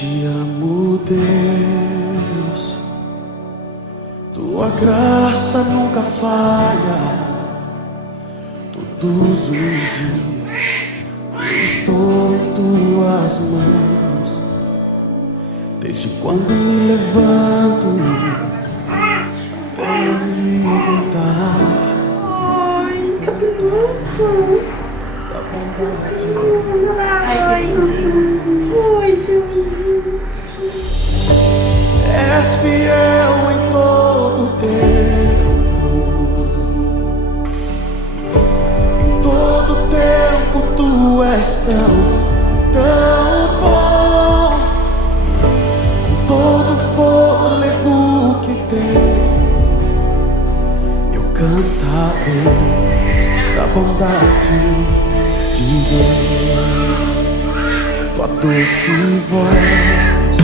Te amo, Deus, tua graça nunca falha. Todos os dias eu estou em tuas mãos. Desde quando me levanto até me deitar, da bondade. És fiel em todo tempo. Em todo tempo tu és tão bom. Com todo fôlego que tenho, eu cantarei da bondade de Deus. Tua doce voz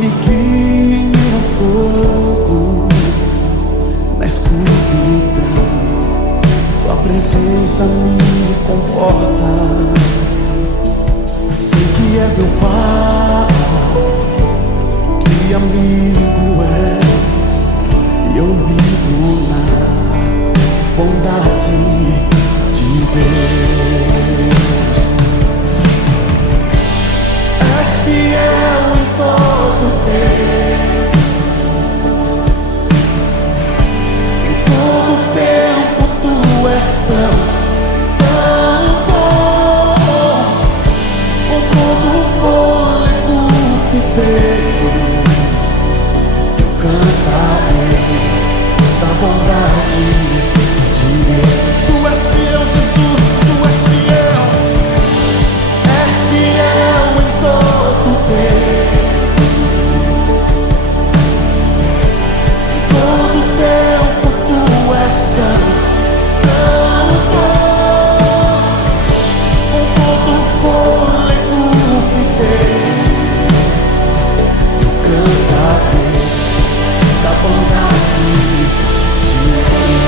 me guia em meio ao fogo, na escuridão. Tua presença me conforta. Sei que és meu Pai, que amigo és, e eu vivo na bondade de Deus. És fiel em todo tempo. Em todo tempo tu és tão bom. Com todo o fôlego que tenho, eu cantarei da bondade de Deus. Tu és fiel, Jesus, tu és fiel. És fiel em todo tempo. Em todo tempo tu és tão bom. Com todo o fôlego que tenho, eu cantarei da bondade de Deus.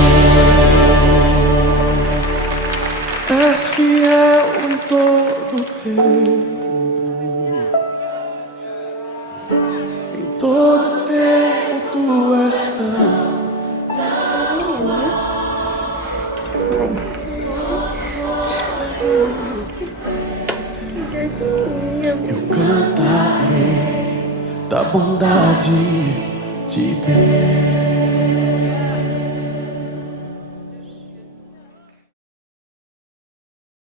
És fiel em todo tempo. Em todo tempo tu és tão. Eu cantarei da bondade de Deus.